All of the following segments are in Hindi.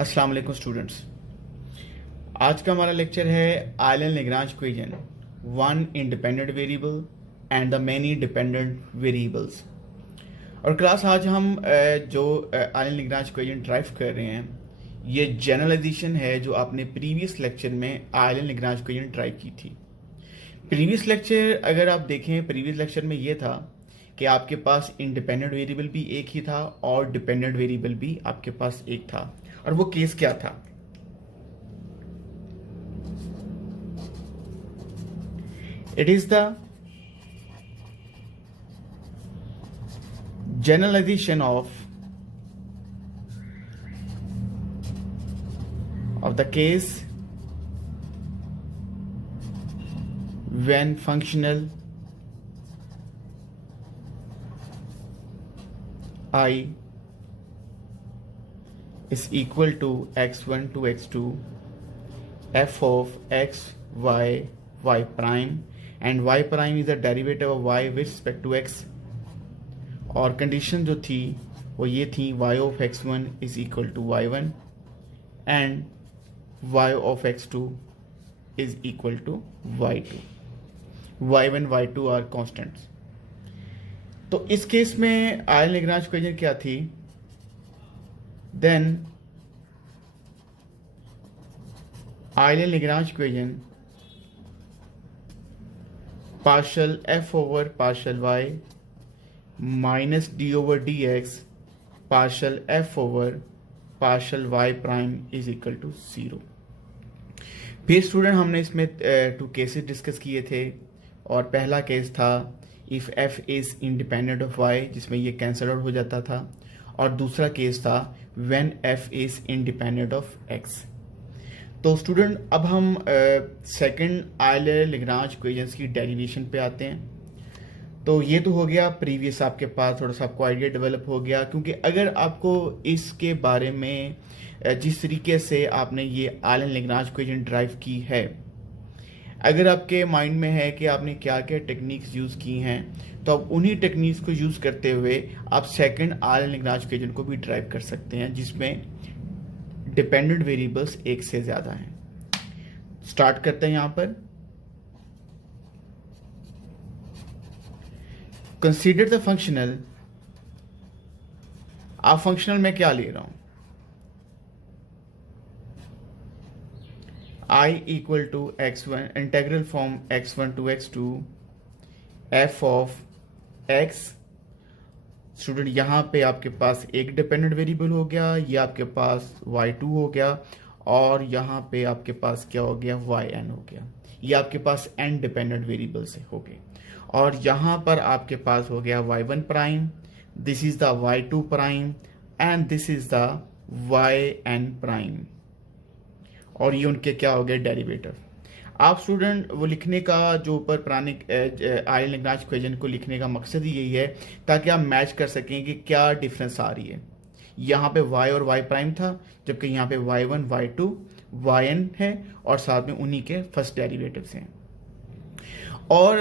अस्सलाम वालेकुम स्टूडेंट्स। आज का हमारा लेक्चर है Euler Lagrange equation, one independent variable and the many dependent variables. और क्लास आज हम जो आयलन-लैग्रांज इक्वेशन ड्राइव कर रहे हैं, ये जनरलाइजेशन है जो आपने प्रीवियस लेक्चर में आयलन-लैग्रांज इक्वेशन ड्राइव की थी। प्रीवियस लेक्चर अगर आप देखें, प्रीवियस लेक्चर में ये था कि आपके पास इंडिपेंडेंट वेरिएबल भी एक ही था और डिपेंडेंट वेरिएबल भी आपके पास एक था। और वो केस क्या था? It is the generalization of the case when functional I is equal to x1 to x2 f of x y y prime and y prime is the derivative of y with respect to x। और कंडीशन जो थी वो ये थी y of x1 is equal to y1 and y of x2 is equal to y2। y1 y2 are constants। तो इस केस में आयलन-लैग्रांज इक्वेशन क्या थी? Then Euler Lagrange equation partial f over partial y minus d over dx partial f over partial y prime is equal to 0। फिर स्टूडेंट हमने इसमें टू केसेस डिस्कस किए थे और पहला केस था if f is independent of y, जिसमें ये कैंसल आउट हो जाता था, और दूसरा केस था when f is independent of x। तो स्टूडेंट अब हम सेकंड आयलन-लैग्रांज इक्वेशंस की डेरिवेशन पे आते हैं। तो ये तो हो गया प्रीवियस, आपके पास थोड़ा सा आपको आइडिया डेवलप हो गया, क्योंकि अगर आपको इसके बारे में जिस तरीके से आपने ये आयलन-लैग्रांज इक्वेशन ड्राइव की है, अगर आपके माइंड में है कि आपने क्या क्या टेक्निक्स यूज़ की हैं, तो आप उन्हीं टेक्निक्स को यूज़ करते हुए आप सेकंड आयलन-लैग्रांज इक्वेशन को भी ड्राइव कर सकते हैं, जिसमें डिपेंडेंट वेरिएबल्स एक से ज्यादा हैं। स्टार्ट करते हैं यहां पर। Consider the functional. आप फंक्शनल में क्या ले रहा हूं? I equal to x1 integral from x1 to x2 f of x। Student यहाँ पे आपके पास एक डिपेंडेंट वेरिएबल हो गया, ये आपके पास y2 हो गया, और यहाँ पे आपके पास क्या हो गया? yn हो गया। ये आपके पास n डिपेंडेंट वेरिएबल से हो गए। और यहाँ पर आपके पास हो गया y1 prime, this is the y2 prime and this is the yn prime, और ये उनके क्या हो गए? डेरिवेटिव। आप स्टूडेंट वो लिखने का जो ऊपर पुराने आयलन-लैग्रांज इक्वेशन को लिखने का मकसद ही यही है ताकि आप मैच कर सकें कि क्या डिफरेंस आ रही है। यहाँ पे y और y प्राइम था, जबकि यहाँ पे y1 y2 yn है, और साथ में उन्हीं के फर्स्ट डेरिवेटिव्स हैं। और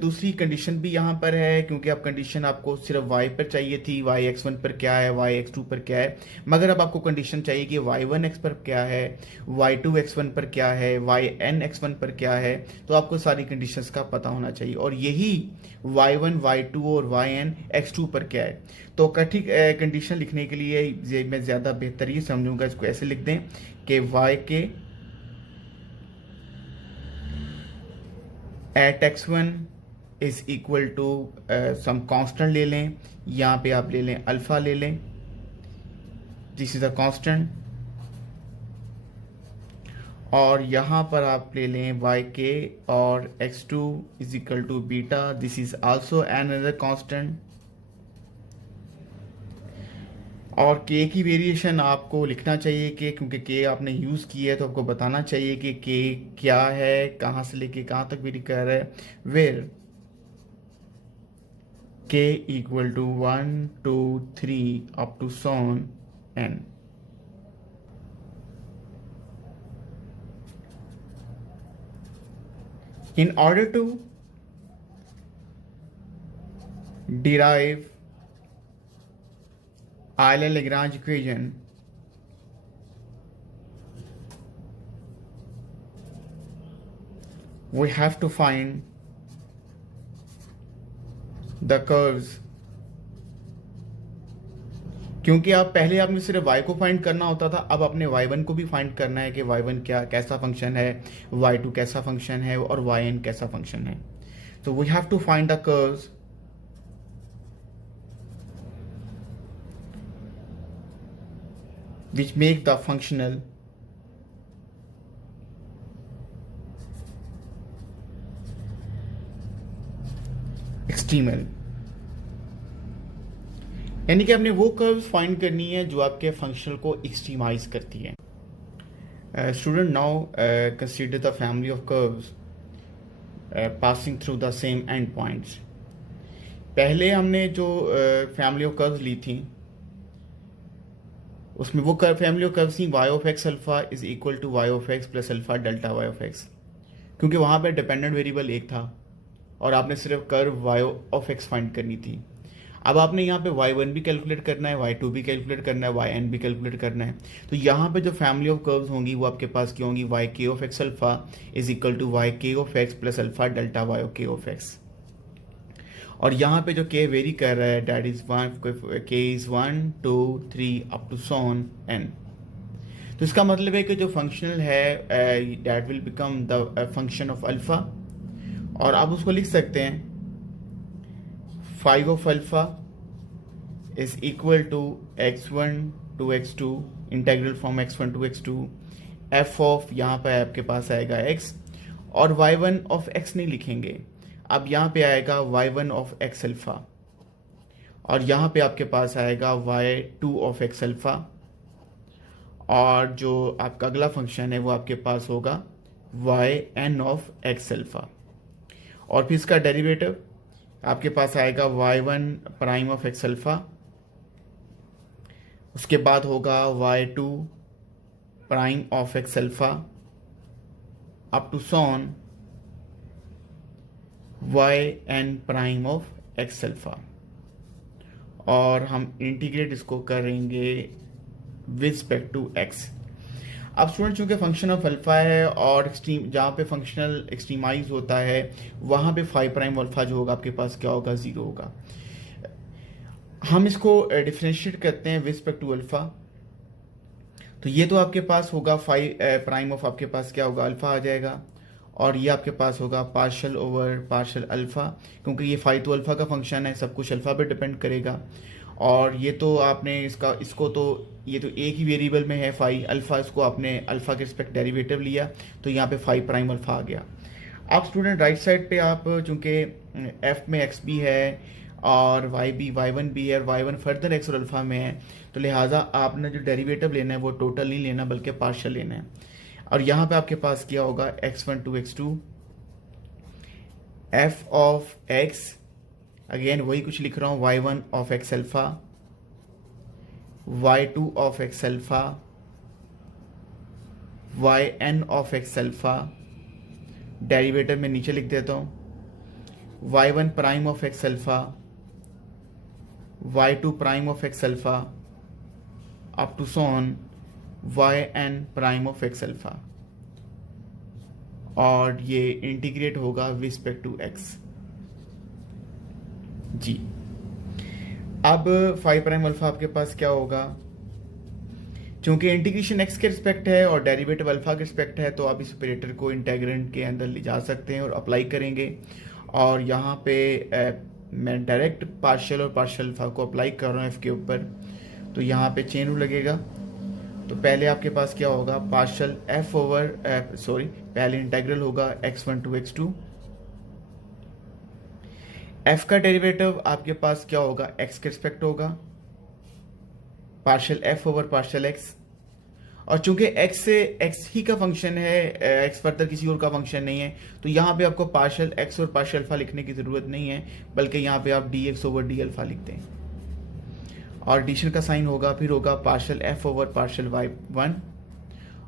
दूसरी कंडीशन भी यहाँ पर है, क्योंकि अब कंडीशन आपको सिर्फ y पर चाहिए थी, y x1 पर क्या है, y x2 पर क्या है, मगर अब आपको कंडीशन चाहिए कि y1 x पर क्या है, y2 x1 पर क्या है, yn x1 पर क्या है। तो आपको सारी कंडीशंस का पता होना चाहिए, और यही y1 y2 और yn x2 पर क्या है। तो कठिन कंडीशन लिखने के लिए मैं ज़्यादा बेहतर ये समझूंगा, इसको ऐसे लिख दें कि y k at x1 is equal to some constant ले लें, यहाँ पे आप ले लें अल्फा ले लें, दिस इज अ कांस्टेंट, और यहाँ पर आप ले लें y और x2 is equal to beta, this is also another constant. और k की वेरिएशन आपको लिखना चाहिए कि क्योंकि k आपने यूज़ की है तो आपको बताना चाहिए कि k क्या है, कहाँ से लेके कहाँ तक वेरी कर रहा है। Where k equal to 1 2 3 up to so on n। In order to derive Euler-Lagrange equation, we have to find the curves, क्योंकि आप पहले आपने सिर्फ y को फाइंड करना होता था, अब आपने y1 को भी फाइंड करना है कि y1 कैसा फंक्शन है, y2 कैसा फंक्शन है और yn कैसा फंक्शन है. तो we have to find the curves which make the functional extremal. यानी कि आपने वो कर्व्स फाइंड करनी है जो आपके फंक्शनल को एक्सट्रीमाइज करती है. Student, now consider the family of curves passing through the same and points. पहले हमने जो फैमिली ऑफ कर्व्स ली थी उसमें वो फैमिली ऑफ कर्व्स थी y of x alpha is equal to y of x plus alpha delta y of x, क्योंकि वहाँ पे डिपेंडेंट वेरिएबल एक था और आपने सिर्फ curve y of x find करनी थी. अब आपने यहाँ पे y1 भी कैलकुलेट करना है, y2 भी कैलकुलेट करना है, yn भी कैलकुलेट करना है. तो यहाँ पे जो फैमिली ऑफ कर्व्स होंगी वो आपके पास क्या होंगी, y k of x alpha is equal to y k of x plus alpha delta y k of x. और यहाँ पे जो k वेरी कर रहा है that is k is 1 2 3 up to so on n. तो इसका मतलब है कि जो फंक्शनल है that will become the function of alpha, और आप उसको लिख सकते हैं 5 of alpha is equal to x1 to x2 integral from x1 to x2 f of, यहाँ पे आपके पास आएगा x, और y1 ऑफ x नहीं लिखेंगे, अब यहाँ पे आएगा y1 ऑफ x अल्फा, और यहाँ पे आपके पास आएगा y2 ऑफ x अल्फा, और जो आपका अगला फंक्शन है वो आपके पास होगा yn ऑफ x अल्फा. और फिर इसका डेरिवेटिव आपके पास आएगा y1 prime of x alpha, उसके बाद होगा y2 prime of x alpha up to so on yn prime of x alpha, और हम इंटीग्रेट इसको करेंगे विद रिस्पेक्ट टू x. अब स्टूडेंट चूंकि फंक्शन ऑफ अल्फा है और एक्सट्रीम जहाँ पे फंक्शनल एक्सट्रीमाइज होता है वहाँ पे 5 प्राइम अल्फा जो होगा आपके पास क्या होगा, 0 होगा. हम इसको डिफरेंशिएट करते हैं विद रिस्पेक्ट टू अल्फा. तो ये तो आपके पास होगा 5 प्राइम ऑफ आपके पास क्या होगा, अल्फा आ जाएगा, और ये आपके पास होगा पार्शल ओवर पार्शल अल्फा, क्योंकि ये 5 तो अल्फा का फंक्शन है, सब कुछ अल्फा पे डिपेंड करेगा. और ये तो आपने इसको तो ये तो एक ही वेरिएबल में है 5 अल्फा, इसको आपने अल्फा के रिस्पेक्ट डेरिवेटिव लिया तो यहाँ पे 5 प्राइम अल्फा आ गया. आप स्टूडेंट राइट साइड पे आप चूंकि f में x भी है और y1 भी है और y1 फर्दर x और अल्फा में है, तो लिहाजा आपने जो डेरिवेटिव लेना है वो टोटल नहीं लेना बल्कि पार्शियल लेना है. और यहाँ पे आपके पास क्या होगा, x1 to x2 f of x, again वही कुछ लिख रहा हूँ, y1 of x alpha, y2 of x alpha, yn of x alpha, derivative में नीचे लिख देता हूँ y1 prime of x alpha, y2 prime of x alpha up to so on yn prime of x alpha, और ये इंटीग्रेट होगा विद रिस्पेक्ट टू x. जी, अब 5 प्राइम अल्फा आपके पास क्या होगा, चूंकि इंटीग्रेशन x के रिस्पेक्ट है और डेरिवेटिव अल्फा के रिस्पेक्ट है तो आप इस ऑपरेटर को इंटेग्रेंट के अंदर ले जा सकते हैं और अप्लाई करेंगे. और यहाँ पे मैं डायरेक्ट पार्शियल और पार्शियल अल्फा को अप्लाई कर रहा हूँ f के ऊपर, तो यहाँ पे चेन रूल लगेगा. तो पहले आपके पास क्या होगा, पार्शियल f ओवर पहले इंटेग्रल होगा x1 टू x2, f का डेरिवेटिव आपके पास क्या होगा, x के रिस्पेक्ट होगा, partial f over partial x. और चूंकि x से x ही का फंक्शन है, x फर्दर किसी और का फंक्शन नहीं है, तो यहाँ पे आपको पार्शियल x और पार्शियल अल्फा लिखने की ज़रूरत नहीं है, बल्कि यहाँ पे आप dx ओवर d अल्फा लिखते हैं और एडिशन का साइन होगा, फिर होगा partial f over partial y1,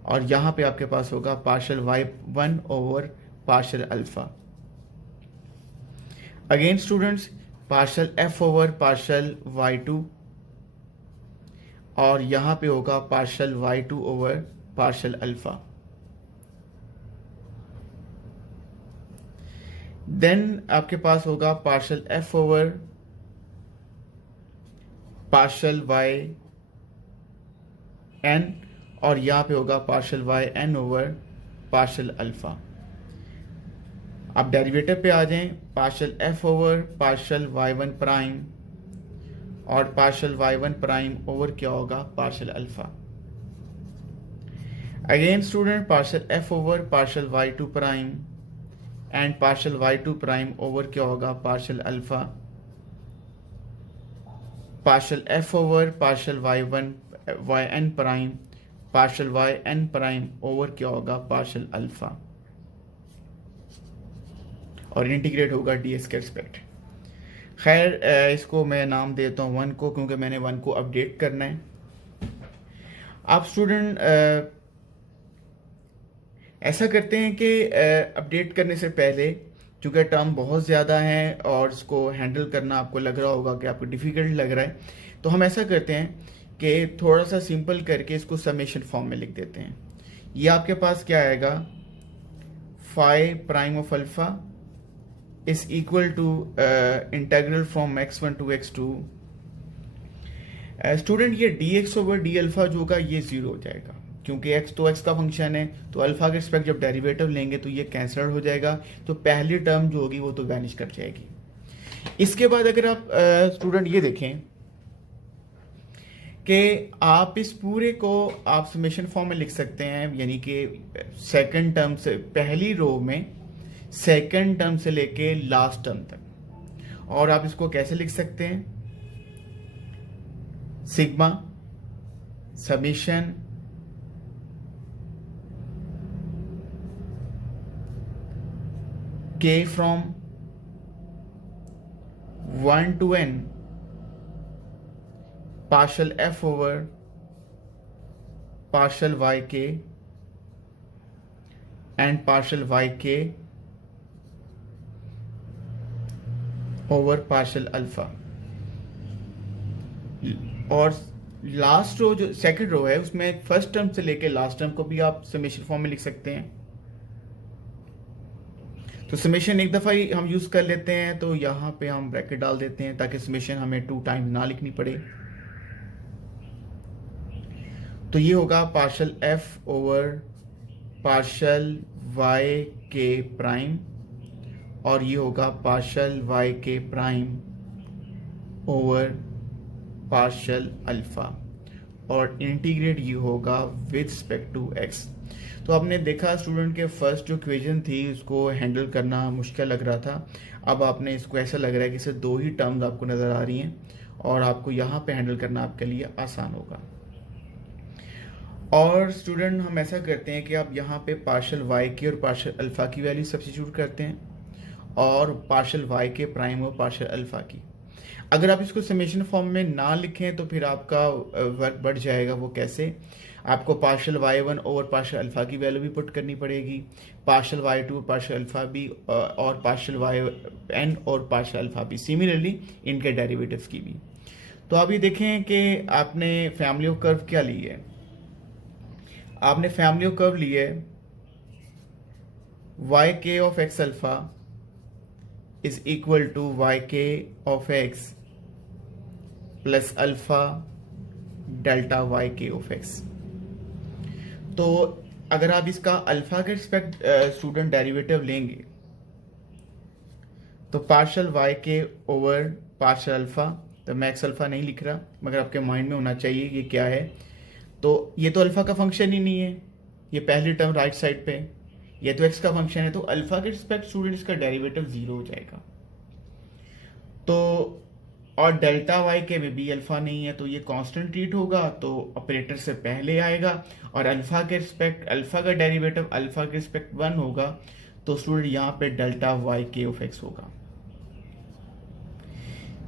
और यहाँ पे आपके पास होगा partial y1 over partial alpha. Again students, partial f over partial y2, और यहाँ पे होगा partial y2 over partial alpha. Then आपके पास होगा partial f over partial y n, और यहां पे होगा partial y n over partial alpha. आप डेरिवेटिव पे आ जाएं, partial f over partial y one prime और partial y one prime over क्या होगा partial alpha. Again student partial f over partial y two prime and partial y two prime over क्या होगा partial alpha. Partial f over partial y one y n prime partial y n prime over क्या होगा पार्शल अल्फा, और इंटीग्रेट होगा डीएक्स के रिस्पेक्ट। खैर इसको मैं नाम देता हूँ 1 को, क्योंकि मैंने 1 को अपडेट करना है। आप स्टूडेंट ऐसा करते हैं कि अपडेट करने से पहले, चूँकि टर्म बहुत ज़्यादा है और इसको हैंडल करना आपको लग रहा होगा कि आपको डिफ़िकल्ट लग रहा है, तो हम ऐसा करते हैं कि थोड़ा सा सिंपल करके इसको समेशन फॉर्म में लिख देते हैं। ये आपके पास क्या आएगा, phi prime of alpha is equal to integral from x1 to x2। Student ये dx ओवर डी अल्फा जो होगा ये जीरो हो जाएगा, क्योंकि x तो x का फंक्शन है, तो अल्फा के रिस्पेक्ट जब डेरिवेटिव लेंगे तो ये कैंसल हो जाएगा, तो पहली टर्म जो होगी वो तो वैनिश कर जाएगी। इसके बाद अगर आप स्टूडेंट ये देखें कि आप इस पूरे को आप समेशन फॉर्म में लिख सकते हैं, यानी कि सेकंड टर्म से पहली रो में सेकंड टर्म से लेके लास्ट टर्म तक, और आप इसको कैसे लिख सकते हैं, sigma summation k from 1 to n partial f over partial yk and partial yk over partial alpha. और लास्ट रो जो सेकंड रो है उसमें फर्स्ट टर्म से लेके लास्ट टर्म को भी आप समेशन फॉर्म में लिख सकते हैं। तो समेशन एक दफ़ा ही हम यूज़ कर लेते हैं, तो यहाँ पे हम ब्रैकेट डाल देते हैं ताकि समेशन हमें 2 टाइम्स ना लिखनी पड़े। तो ये होगा partial f over partial y k prime, और ये होगा partial y k prime over partial alpha, और इंटीग्रेट ये होगा विद रिस्पेक्ट टू एक्स। तो आपने देखा स्टूडेंट के फर्स्ट जो इक्वेशन थी उसको हैंडल करना मुश्किल लग रहा था, अब आपने इसको ऐसा लग रहा है कि इसे 2 ही टर्म्स आपको नज़र आ रही हैं और आपको यहाँ पे हैंडल करना आपके लिए आसान होगा। और स्टूडेंट हम ऐसा करते हैं कि आप यहाँ पे पार्शल वाई की और पार्शल अल्फ़ा की वैल्यू सब्स्टिट्यूट करते हैं और पार्शल वाई के प्राइम और पार्शल अल्फ़ा की। अगर आप इसको समेशन फॉर्म में ना लिखें तो फिर आपका वर्क बढ़ जाएगा। वो कैसे, आपको partial y one over partial alpha की वैल्यू भी पुट करनी पड़ेगी, partial y two partial alpha भी, और पार्शल वाई एन और पार्शल अल्फ़ा भी, सिमिलरली इनके डेरिवेटिव्स की भी। तो आप ये देखें कि आपने फैमिली ऑफ कर्व क्या ली है, आपने फैमिली ऑफ कर्व ली है वाई के of x alpha is equal to yk of x plus alpha delta yk of x। तो अगर आप इसका अल्फा के रिस्पेक्ट स्टूडेंट डेरिवेटिव लेंगे तो partial yk over partial alpha, तो मैं एक्स अल्फा नहीं लिख रहा मगर आपके माइंड में होना चाहिए ये क्या है। तो ये तो अल्फा का फंक्शन ही नहीं है, ये पहली टर्म राइट साइड पे, ये तो एक्स का फंक्शन है, तो अल्फा के रिस्पेक्ट स्टूडेंट इसका डेरिवेटिव 0 हो जाएगा। तो और डेल्टा वाई के में भी अल्फा नहीं है तो ये कांस्टेंट ट्रीट होगा, तो ऑपरेटर से पहले आएगा, और अल्फा के रिस्पेक्ट अल्फा का डेरिवेटिव अल्फा के रिस्पेक्ट 1 होगा, तो स्टूडेंट यहाँ पे डेल्टा वाई के ऑफ एक्स होगा।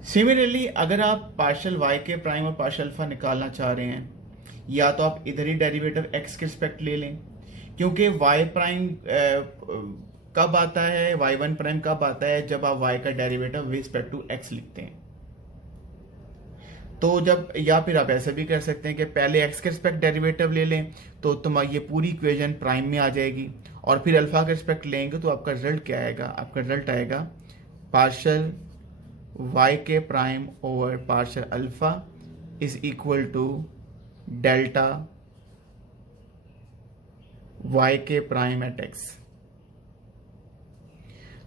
सिमिलरली अगर आप पार्शल वाई के प्राइम और पार्शल अल्फा निकालना चाह रहे हैं, या तो आप इधर ही डेरिवेटिव एक्स के रिस्पेक्ट ले लें, क्योंकि y प्राइम कब आता है, y1 प्राइम कब आता है, जब आप y का derivative with respect to x लिखते हैं। तो जब, या फिर आप ऐसा भी कर सकते हैं कि पहले एक्स के रिस्पेक्ट डेरिवेटिव ले लें तो तुम्हारी ये पूरी इक्वेशन प्राइम में आ जाएगी, और फिर अल्फा के रिस्पेक्ट लेंगे तो आपका रिजल्ट क्या आएगा, आपका रिजल्ट आएगा partial y k prime over partial alpha is equal to delta y k prime at x.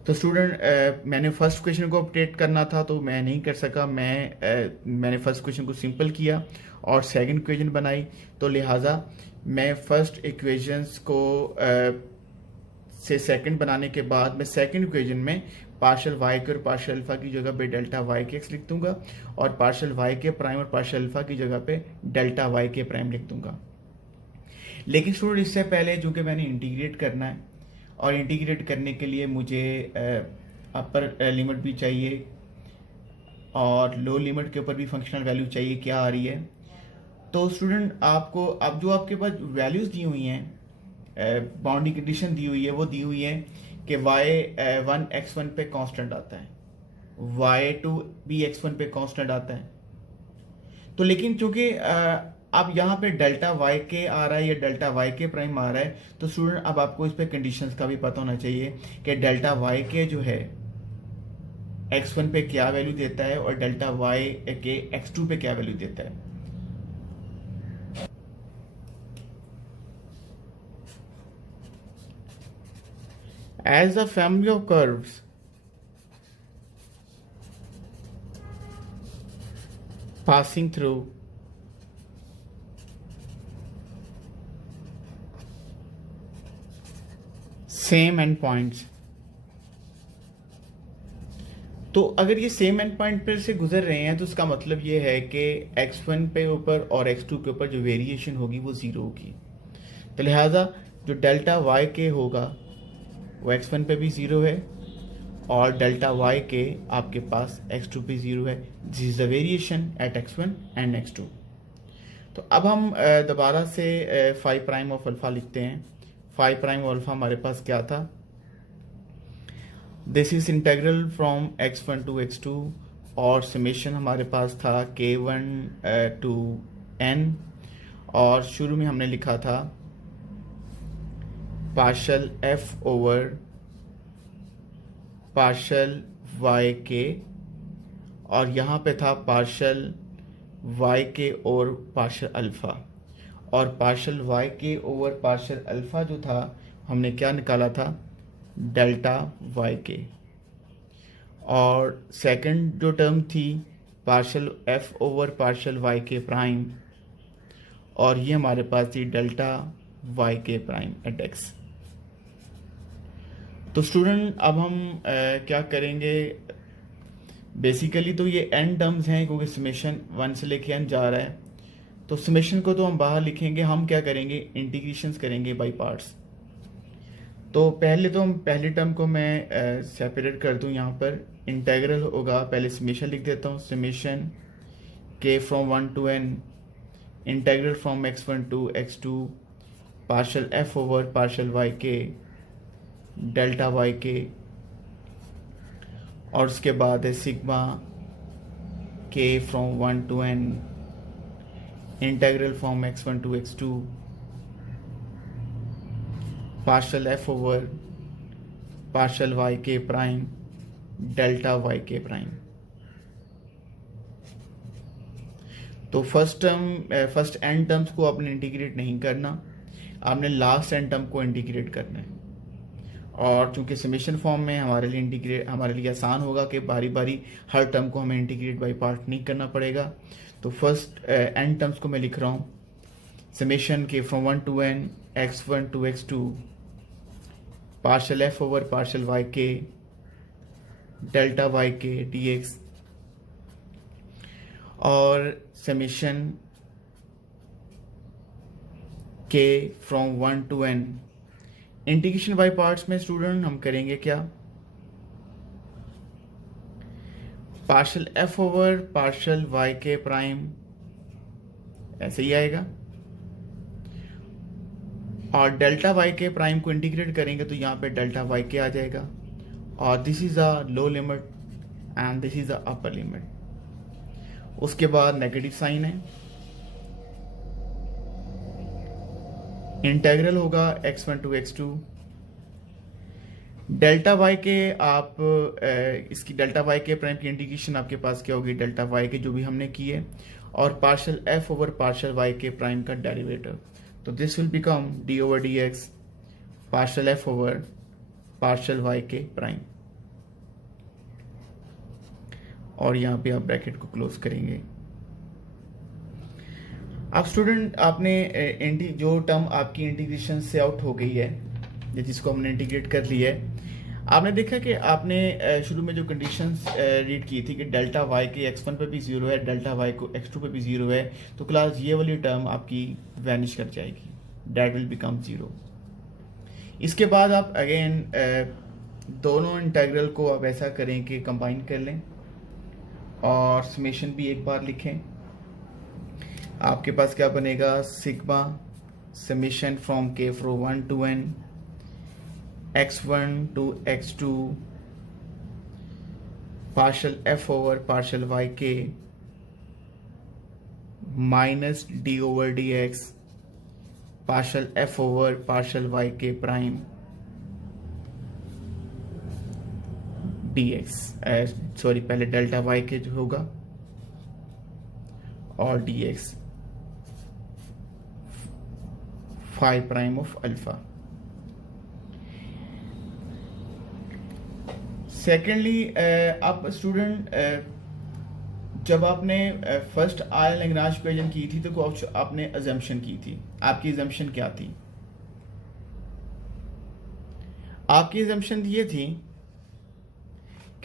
तो स्टूडेंट मैंने फर्स्ट क्वेश्चन को अपडेट करना था तो मैं नहीं कर सका, मैंने फर्स्ट क्वेश्चन को सिंपल किया और सेकंड इक्वेशन बनाई, तो लिहाजा मैं फर्स्ट इक्वेशंस को से सेकंड बनाने के बाद मैं सेकंड इक्वेशन में पार्शल वाई के और पार्शल अल्फा की जगह पे डेल्टा वाई के एक्स लिख दूंगा, और पार्शल वाई के प्राइम और पार्शल अल्फा की जगह पे डेल्टा वाई के प्राइम लिख दूंगा। लेकिन स्टूडेंट इससे पहले चूंकि मैंने इंटीग्रेट करना है, और इंटीग्रेट करने के लिए मुझे अपर लिमिट भी चाहिए और लो लिमिट के ऊपर भी फंक्शनल वैल्यू चाहिए क्या आ रही है। तो स्टूडेंट आपको अब जो आपके पास वैल्यूज़ दी हुई हैं, बाउंड्री कंडीशन दी हुई है, वो दी हुई है कि y1 x1 पे कांस्टेंट आता है, y2 भी x1 पे कांस्टेंट आता है। तो लेकिन चूंकि अब यहाँ पे डेल्टा वाई के आ रहा है या डेल्टा वाई के प्राइम आ रहा है, तो स्टूडेंट अब आपको इस पे कंडीशंस का भी पता होना चाहिए कि डेल्टा वाई के जो है x1 पे क्या वैल्यू देता है और डेल्टा वाई के x2 पे क्या वैल्यू देता है। As a family of curves passing through same endpoints, तो अगर ये सेम एंड पॉइंट पर से गुजर रहे हैं तो उसका मतलब ये है कि x1 पे ऊपर और x2 के ऊपर जो वेरिएशन होगी वो जीरो होगी। तो लिहाजा जो डेल्टा वाई के होगा वो x1 पे भी ज़ीरो है और डेल्टा वाई के आपके पास x2 पे ज़ीरो है। This is the variation at x1 and x2। तो अब हम दोबारा से फाइव प्राइम ऑफ अल्फ़ा लिखते हैं। फाइव प्राइम ऑफ अल्फ़ा हमारे पास क्या था, this is integral from x1 to x2 और समेशन हमारे पास था k1 टू n, और शुरू में हमने लिखा था partial f over partial y k, और यहाँ पे था पार्शल y के और पार्शल अल्फ़ा, और पार्शल y के ओवर पार्शल अल्फ़ा जो था हमने क्या निकाला था, डेल्टा y के, और सेकंड जो टर्म थी partial f over partial y k prime, और ये हमारे पास थी delta y k prime eight x। तो स्टूडेंट अब हम क्या करेंगे, बेसिकली तो ये n टर्म्स हैं क्योंकि समेशन 1 से लेके n जा रहा है, तो समेशन को तो हम बाहर लिखेंगे, हम क्या करेंगे इंटीग्रेशंस करेंगे बाय पार्ट्स। तो पहले तो हम पहले टर्म को मैं सेपरेट कर दूं, यहाँ पर इंटेग्रल होगा, पहले समेशन लिख देता हूँ, summation k from 1 to n integral from x1 to x2 partial f over partial y k delta y k, और उसके बाद है sigma k from 1 to n integral from x1 to x2 partial f over partial y k prime delta y k prime. तो फर्स्ट एन टर्म्स को आपने इंटीग्रेट नहीं करना, आपने लास्ट एन टर्म को इंटीग्रेट करना है, और चूंकि समेशन फॉर्म में हमारे लिए आसान होगा कि बारी बारी हर टर्म को हमें इंटीग्रेट बाय पार्ट नहीं करना पड़ेगा। तो फर्स्ट एन टर्म्स को मैं लिख रहा हूँ, summation k from 1 to n x1 to x2 partial f over partial y k delta y k dx, और summation k from 1 to n integration by parts में स्टूडेंट हम करेंगे क्या, partial f over partial y k prime ऐसे ही आएगा, और डेल्टा y के प्राइम को इंटीग्रेट करेंगे तो यहाँ पे डेल्टा y के आ जाएगा, और this is a low limit and this is a upper limit. उसके बाद नेगेटिव साइन है, इंटेग्रल होगा x1 to x2, delta y के आप इसकी डेल्टा वाई के प्राइम की इंटीग्रेशन आपके पास क्या होगी, डेल्टा वाई के जो भी हमने की है, और partial f over partial y k prime का डेरिवेटिव, तो this will become d over d x partial f over partial y k prime, और यहाँ पे आप ब्रैकेट को क्लोज करेंगे। अब स्टूडेंट आपने जो टर्म आपकी इंटीग्रेशन से आउट हो गई है, जिसको हमने इंटीग्रेट कर लिया है, आपने देखा कि आपने शुरू में जो कंडीशंस रीड की थी कि डेल्टा वाई के x1 पे भी 0 है, डेल्टा वाई को x2 पे भी 0 है, तो क्लास ये वाली टर्म आपकी वैनिश कर जाएगी, डेट विल बिकम 0। इसके बाद आप अगेन दोनों इंटेग्रल को आप ऐसा करें कि कंबाइन कर लें और समेशन भी एक बार लिखें। आपके पास क्या बनेगा, sigma summation from k from 1 to n x1 to x2 partial f over partial yk minus d over dx partial f over partial yk prime dx, sorry पहले डेल्टा yk जो होगा और dx phi prime of alpha. Secondly आप स्टूडेंट जब आपने फर्स्ट आयल लैग्रांज इक्वेशन की थी तो आपने अजम्पशन की थी। आपकी अजम्पशन क्या थी? आपकी अजम्पशन ये थी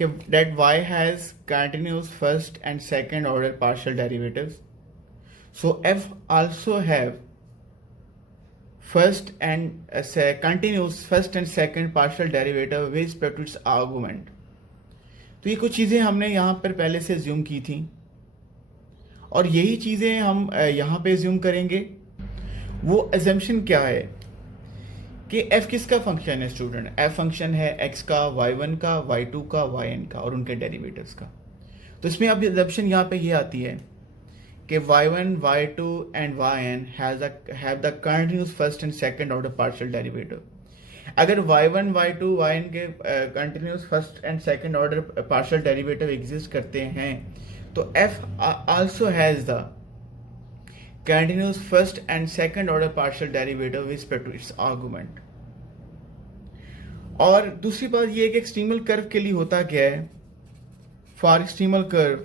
कि that y has continuous first and second order partial derivatives, so f also have first and continuous first and second partial derivative with respect to its argument। तो ये कुछ चीज़ें हमने यहाँ पर पहले से ज्यूम की थी और यही चीज़ें हम यहाँ पे ज्यूम करेंगे। वो अजम्पशन क्या है कि f किसका फंक्शन है स्टूडेंट? f फंक्शन है x का, y1 का, y2 का, yn का और उनके डेरिवेटिव्स का। तो इसमें अब अजम्पशन यहाँ पे ये आती है कि y1, y2 and yn have the continuous first and second order partial derivative। अगर y1, y2, yn के continuous first and second order partial derivative exist करते हैं तो f also has the continuous first and second order partial derivative with respect to its argument। और दूसरी बात ये है कि एक्सट्रीमल कर्व के लिए होता क्या है? For extremal curve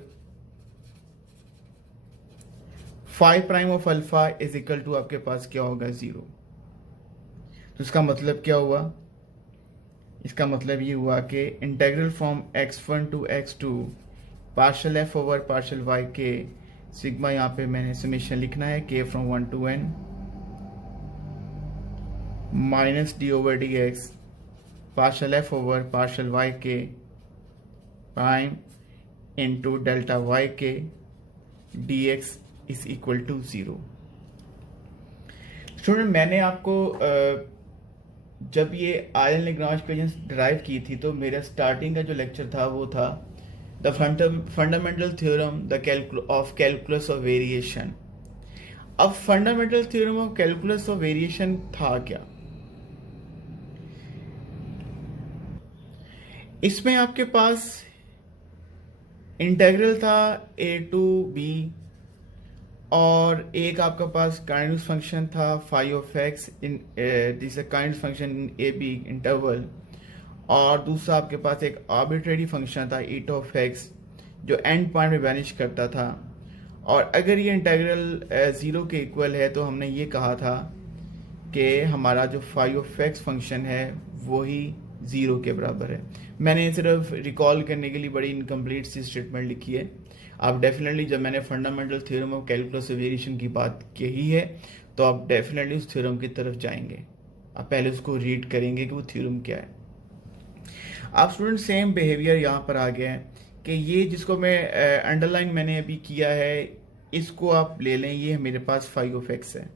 phi prime of alpha is equal to आपके पास क्या होगा? 0। तो इसका मतलब क्या हुआ? इसका मतलब ये हुआ कि integral from x1 to x2 partial f over partial y k sigma, यहाँ पे मैंने समेशन लिखना है k from 1 to n minus d over d x partial f over partial y k prime into delta y k d x is equal to 0। Student मैंने आपको जब ये आयल लैग्रांज इक्वेशंस डिराइव की थी तो मेरा स्टार्टिंग का जो लेक्चर था वो था the fundamental theorem of calculus of variation. अब fundamental theorem of calculus of variation था क्या? इसमें आपके पास इंटेग्रल था a टू b और एक आपका पास काइंडस फंक्शन था phi of x in this kinds function in a b interval, और दूसरा आपके पास एक आर्बिट्रेरी फंक्शन था ईट ऑफ एक्स जो एंड पॉइंट में वैनिश करता था। और अगर ये इंटेग्रल 0 के इक्वल है तो हमने ये कहा था कि हमारा जो फाई ऑफ एक्स फंक्शन है वो ही 0 के बराबर है। मैंने सिर्फ रिकॉल करने के लिए बड़ी इनकम्प्लीट सी स्टेटमेंट लिखी है। आप डेफिनेटली जब मैंने fundamental theorem of calculus variation की बात कही है तो आप डेफिनेटली उस थ्योरम की तरफ जाएंगे, आप पहले उसको रीड करेंगे कि वो थ्योरम क्या है। आप स्टूडेंट सेम बिहेवियर यहाँ पर आ गया है कि ये जिसको मैं अंडरलाइन मैंने अभी किया है इसको आप ले लें, ये मेरे पास फाई ऑफ एक्स है।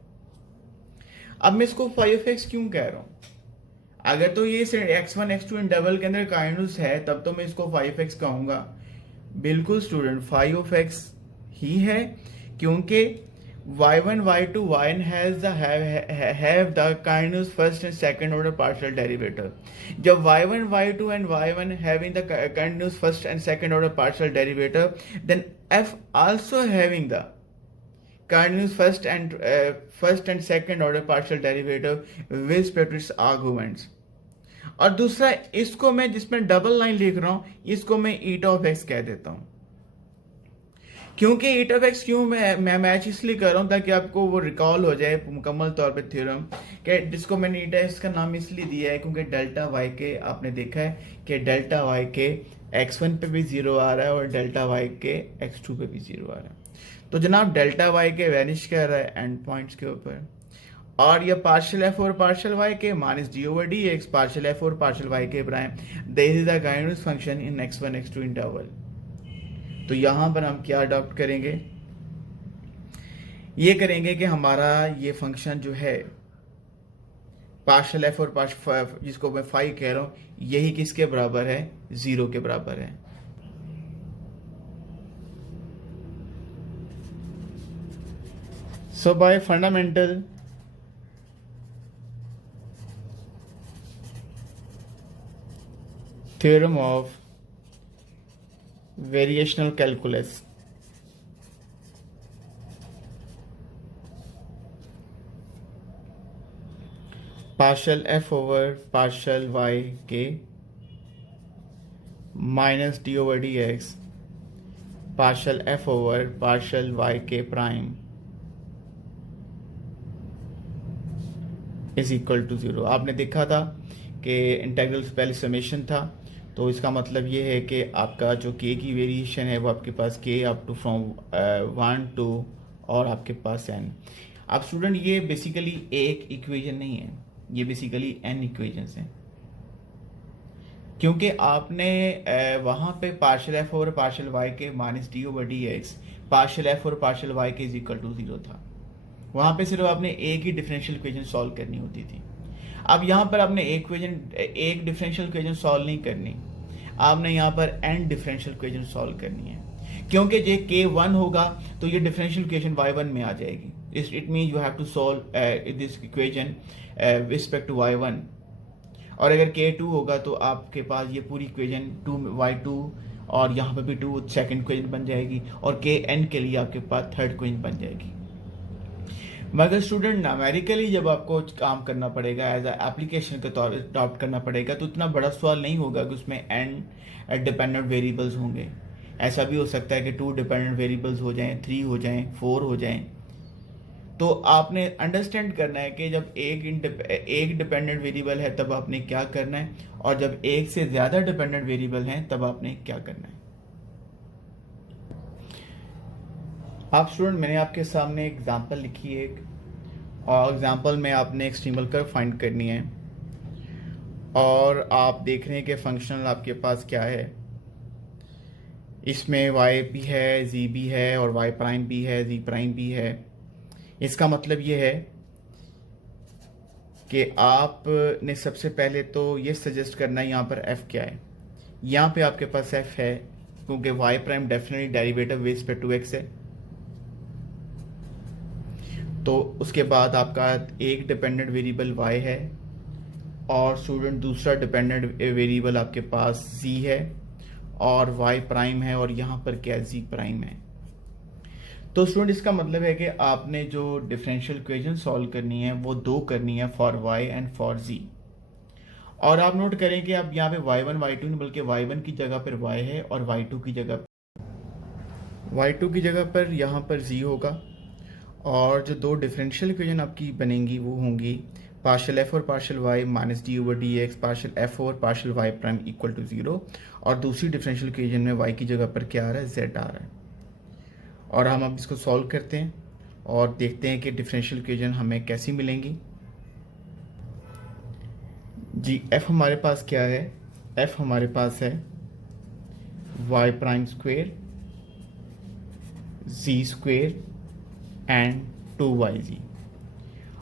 अब मैं इसको फाई ऑफ एक्स क्यों कह रहा हूँ? अगर तो ये x1 x2 इंटरवल के अंदर काइंडस है तब तो मैं इसको फाई ऑफ एक्स कहूंगा। बिल्कुल स्टूडेंट, फाई ऑफ एक्स ही है, क्योंकि y1 y2 yn have the continuous first and second order partial derivative. जब y1 y2 and yn having the continuous first and second order partial derivative, then f also having the continuous first and second order partial derivative with respect to its arguments. और दूसरा, इसको मैं जिसमें डबल लाइन लिख रहा हूं, इसको मैं ईटा ऑफ एक्स कह देता हूं। क्योंकि ईटा ऑफ एक्स क्यों मैं मैच इसलिए कर रहा हूं ताकि आपको वो रिकॉल हो जाए मुकम्मल तौर पे थ्योरम कि जिसको मैंने ईटा एक्स का नाम इसलिए दिया है क्योंकि डेल्टा वाई के आपने देखा है कि डेल्टा वाई के x1 पे भी 0 आ रहा है और डेल्टा वाई के x2 पे भी 0 आ रहा है। तो जनाब डेल्टा वाई के वैनिश कर रहा है एंड पॉइंट्स के ऊपर, और ये पार्शियल एफ और पार्शियल वाई के minus d over d x partial f और partial y k prime, this is the continuous function in x1 x2 interval. तो यहां पर हम क्या अडॉप्ट करेंगे, ये करेंगे कि हमारा ये फंक्शन जो है पार्शियल एफ और पार्शियल, जिसको मैं फाई कह रहा हूं, यही किसके बराबर है, 0 के बराबर है। So by fundamental theorem of variational calculus, partial f over partial y k minus d over dx partial f over partial y k prime is equal to 0। आपने देखा था कि इंटीग्रल पहले समेशन था, तो इसका मतलब ये है कि आपका जो k की वेरिएशन है वो आपके पास k up to from 1 to और आपके पास n। अब स्टूडेंट ये बेसिकली एक इक्वेशन नहीं है, ये बेसिकली n इक्वेशंस हैं, क्योंकि आपने वहाँ पे पार्शियल एफ और पार्शियल वाई के minus d over d x partial f और पार्शियल वाई के इज इक्वल टू 0 था। वहाँ पे सिर्फ आपने एक ही डिफरेंशियल इक्वेशन सॉल्व करनी होती थी। अब यहाँ पर आपने एक डिफरेंशियल इक्वेशन सॉल्व नहीं करनी, आपने यहाँ पर n डिफरेंशियल इक्वेशन सॉल्व करनी है, क्योंकि जे k1 होगा तो ये डिफरेंशियल इक्वेशन y1 में आ जाएगी। It mean you have to solve this equation with respect to y1, और अगर k2 होगा तो आपके पास ये पूरी इक्वेशन 2y2 और यहाँ पर भी 2 सेकेंड इक्वेशन बन जाएगी, और kn के लिए आपके पास थर्ड इक्वेशन बन जाएगी। मगर स्टूडेंट न्यूमेरिकली जब आपको काम करना पड़ेगा, एज एप्लीकेशन के तौर पर अडॉप्ट करना पड़ेगा, तो इतना बड़ा सवाल नहीं होगा कि उसमें n डिपेंडेंट वेरिएबल्स होंगे। ऐसा भी हो सकता है कि 2 डिपेंडेंट वेरिएबल्स हो जाएं, 3 हो जाएं, 4 हो जाएं। तो आपने अंडरस्टैंड करना है कि जब एक डिपेंडेंट वेरिएबल है तब आपने क्या करना है, और जब एक से ज़्यादा डिपेंडेंट वेरिएबल हैं तब आपने क्या करना है। आप स्टूडेंट, मैंने आपके सामने एग्जांपल लिखी है, और एग्जांपल में आपने एक्सट्रीमल कर्व फाइंड करनी है, और आप देख रहे हैं कि फंक्शनल आपके पास क्या है। इसमें y भी है, z भी है, और y प्राइम भी है, z प्राइम भी है। इसका मतलब ये है कि आपने सबसे पहले तो ये सजेस्ट करना है यहाँ पर f क्या है। यहाँ पे आपके पास f है क्योंकि y prime definitely derivative with respect to x है। तो उसके बाद आपका एक डिपेंडेंट वेरिएबल y है, और स्टूडेंट दूसरा डिपेंडेंट वेरिएबल आपके पास z है, और y प्राइम है, और यहाँ पर क्या z प्राइम है। तो स्टूडेंट इसका मतलब है कि आपने जो डिफरेंशियल इक्वेशन सॉल्व करनी है वो 2 करनी है, for y and for z। और आप नोट करें कि अब यहाँ पे y1 y2 नहीं बल्कि y1 की जगह पर y है, और y2 की जगह पर यहाँ पर z होगा। और जो 2 डिफरेंशियल इक्वेशन आपकी बनेंगी वो होंगी पार्शियल एफ और partial y minus d over d x partial f और partial y prime equal to 0, और दूसरी डिफरेंशियल इक्वेशन में y की जगह पर क्या आ रहा है, z आ रहा है। और हम अब इसको सॉल्व करते हैं और देखते हैं कि डिफरेंशियल इक्वेशन हमें कैसी मिलेंगी। जी f हमारे पास क्या है, f हमारे पास है y prime square z square and 2yz।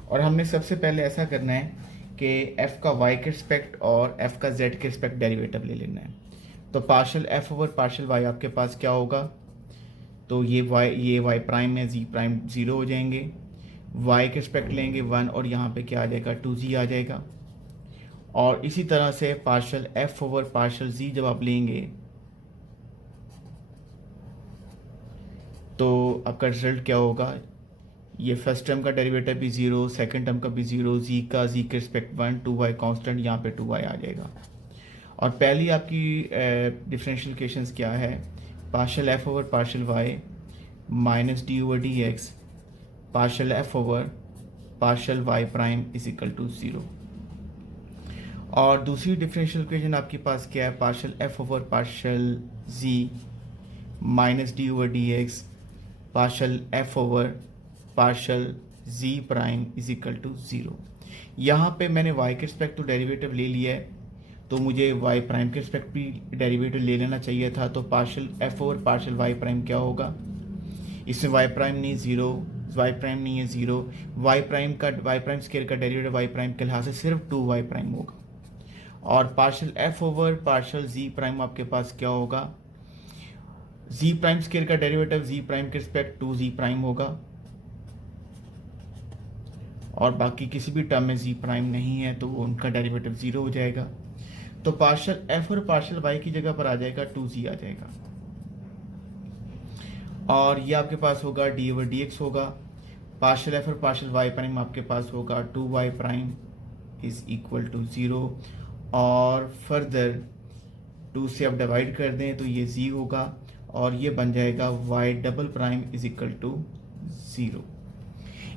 और हमने सबसे पहले ऐसा करना है कि f का y के रिस्पेक्ट और f का z के रिस्पेक्ट डेरिवेटिव ले लेना है। तो partial f over partial y आपके पास क्या होगा, तो ये y प्राइम है, z प्राइम 0 हो जाएंगे, y के रिस्पेक्ट लेंगे 1 और यहाँ पे क्या आ जाएगा 2z आ जाएगा। और इसी तरह से partial f over partial z जब आप लेंगे तो आपका रिजल्ट क्या होगा, ये फर्स्ट टर्म का डेरिवेटिव भी 0, सेकंड टर्म का भी 0, z के रिस्पेक्ट 1, 2y कांस्टेंट, यहाँ पे 2y आ जाएगा। और पहली आपकी डिफरेंशियल इक्वेशंस क्या है, partial f over partial y minus d over d x partial f over partial y prime is equal to 0। और दूसरी डिफरेंशियल इक्वेशन आपके पास क्या है, partial f over partial z minus d over d x partial f over partial z prime is equal to 0। यहाँ पे मैंने y के रिस्पेक्ट तो डेरिवेटिव ले लिया है, तो मुझे y प्राइम के रिस्पेक्ट भी डेरिवेटिव ले लेना चाहिए था। तो partial f over partial y prime क्या होगा, इसमें y प्राइम नहीं 0, y प्राइम नहीं है 0, y प्राइम स्क्वायर का डेरिवेटिव y प्राइम के लिहाज से सिर्फ 2y प्राइम होगा। और partial f over partial z prime आपके पास क्या होगा, z प्राइम स्क्वायर का डेरिवेटिव z प्राइम के रिस्पेक्ट 2z प्राइम होगा, और बाकी किसी भी टर्म में z प्राइम नहीं है तो उनका डेरिवेटिव 0 हो जाएगा। तो पार्शल f और पार्शल y की जगह पर आ जाएगा 2z आ जाएगा, और ये आपके पास होगा डी ओवर डी एक्स होगा, पार्शल f और पार्शल y प्राइम आपके पास होगा 2y prime is equal to 0, और फर्दर 2 से आप डिवाइड कर दें तो ये z होगा, और ये बन जाएगा y double prime is equal to 0।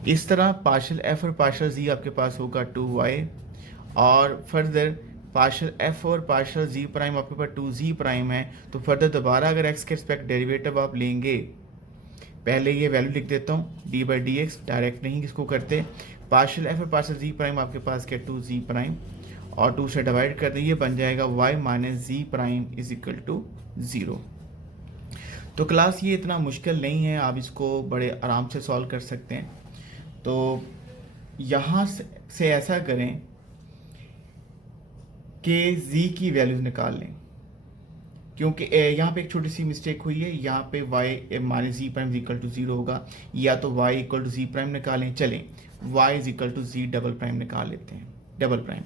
इस तरह पार्शल f और पार्शल z आपके पास होगा 2y, और फर्दर पार्शल f और पार्शल z प्राइम आपके पास 2z प्राइम है। तो फर्दर दोबारा अगर x के रिस्पेक्ट डेरिवेटिव आप लेंगे, पहले ये वैल्यू लिख देता हूँ D by D x, direct नहीं इसको करते, पार्शल f और पार्शल z प्राइम आपके पास क्या 2z प्राइम, और 2 से डिवाइड कर दें, ये बन जाएगा y minus z prime is equal to 0। तो क्लास ये इतना मुश्किल नहीं है, आप इसको बड़े आराम से सॉल्व कर सकते हैं। तो यहाँ से ऐसा करें कि z की वैल्यूज निकाल लें, क्योंकि यहाँ पे एक छोटी सी मिस्टेक हुई है, यहाँ पे y minus z prime equal to 0 होगा, या तो y equal to z prime निकालें, चलें y is equal to z double prime निकाल लेते हैं, डबल प्राइम,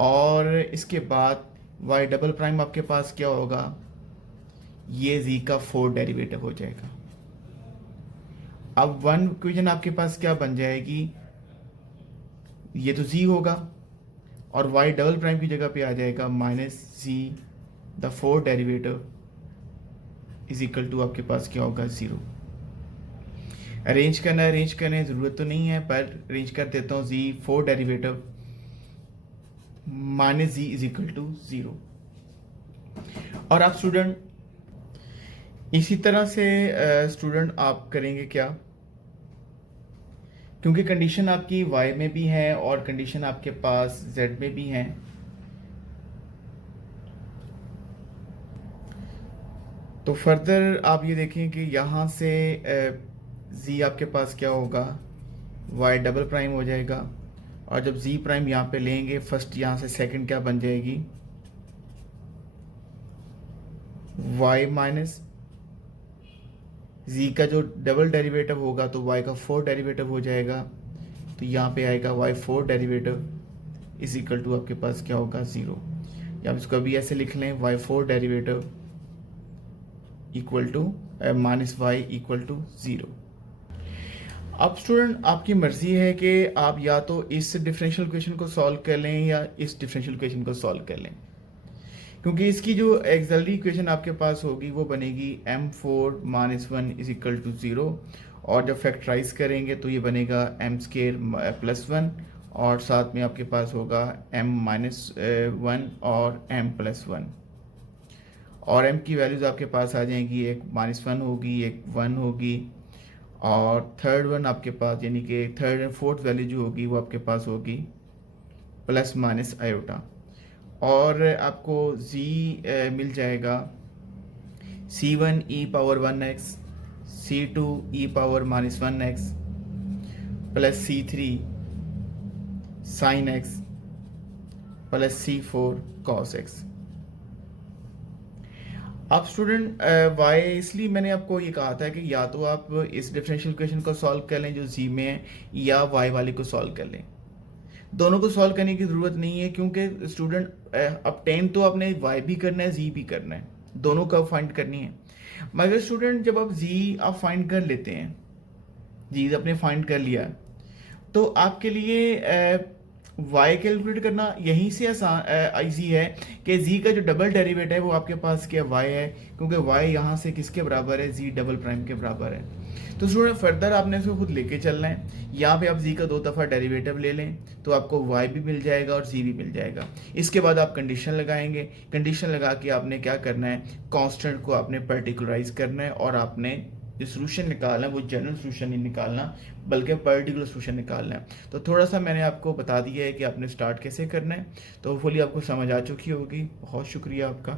और इसके बाद y डबल प्राइम आपके पास क्या होगा, ये z का 4 डेरिवेटिव हो जाएगा। अब वन इक्वेशन आपके पास क्या बन जाएगी, ये तो z होगा, और y डबल प्राइम की जगह पे आ जाएगा minus z the 4 derivative is equal to आपके पास क्या होगा 0। अरेंज करना है, अरेंज करने की ज़रूरत तो नहीं है, पर अरेंज कर देता हूँ, z 4 derivative minus z is equal to 0। और आप स्टूडेंट इसी तरह से स्टूडेंट आप करेंगे क्या, क्योंकि कंडीशन आपकी y में भी है और कंडीशन आपके पास z में भी है, तो फर्दर आप ये देखें कि यहाँ से z आपके पास क्या होगा, y डबल प्राइम हो जाएगा, और जब z प्राइम यहाँ पे लेंगे, फर्स्ट यहाँ से सेकंड क्या बन जाएगी, y माइनस z का जो डबल डेरिवेटिव होगा तो y का 4 डेरिवेटिव हो जाएगा, तो यहाँ पे आएगा y 4 derivative is equal to आपके पास क्या होगा 0, या आप इसको अभी ऐसे लिख लें y 4 derivative equal to minus y equal to 0। अब स्टूडेंट आपकी मर्जी है कि आप या तो इस डिफरेंशियल इक्वेशन को सॉल्व कर लें या इस डिफरेंशियल इक्वेशन को सॉल्व कर लें, क्योंकि इसकी जो एक्सिलरी इक्वेशन आपके पास होगी वो बनेगी m4 minus 1 is equal to 0, और जब फैक्टराइज करेंगे तो ये बनेगा m स्केयर प्लस 1, और साथ में आपके पास होगा m माइनस 1 और m प्लस 1, और m की वैल्यूज आपके पास आ जाएंगी, एक माइनस 1 होगी, एक 1 होगी, और थर्ड वन आपके पास यानी कि थर्ड एंड फोर्थ वैल्यू जो होगी वो आपके पास होगी प्लस माइनस आयोटा, और आपको z मिल जाएगा c1 e power 1x, c2 e power minus 1x plus c3 sin x plus c4 cos x। आप स्टूडेंट वाई, इसलिए मैंने आपको ये कहा था कि या तो आप इस डिफरेंशियल इक्वेशन को सॉल्व कर लें जो जी में है, या वाई वाले को सॉल्व कर लें। दोनों को सॉल्व करने की ज़रूरत नहीं है, क्योंकि स्टूडेंट अब 10 तो आपने वाई भी करना है, जी भी करना है, दोनों का फाइंड करनी है। मगर स्टूडेंट जब आप जी आप फाइंड कर लेते हैं, जी आपने फाइंड कर लिया, तो आपके लिए वाई कैलकुलेट करना यहीं से आसान ईजी है कि जी का जो डबल डेरिवेटिव है वो आपके पास क्या वाई है, क्योंकि वाई यहाँ से किसके बराबर है, जी डबल प्राइम के बराबर है। तो स्टूडेंट फर्दर आपने इसको खुद लेके चलना है। यहाँ पे आप जी का 2 दफ़ा डेरिवेटिव ले लें तो आपको वाई भी मिल जाएगा और जी भी मिल जाएगा। इसके बाद आप कंडीशन लगाएंगे, कंडीशन लगा के आपने क्या करना है, कांस्टेंट को आपने पर्टिकुलराइज करना है, और आपने जो सोल्यूशन निकालना है वो जनरल सोल्यूशन नहीं निकालना, बल्कि पर्टिकुलर सोल्यूशन निकालना है। तो थोड़ा सा मैंने आपको बता दिया है कि आपने स्टार्ट कैसे करना है, तो होपफुली आपको समझ आ चुकी होगी। बहुत शुक्रिया आपका।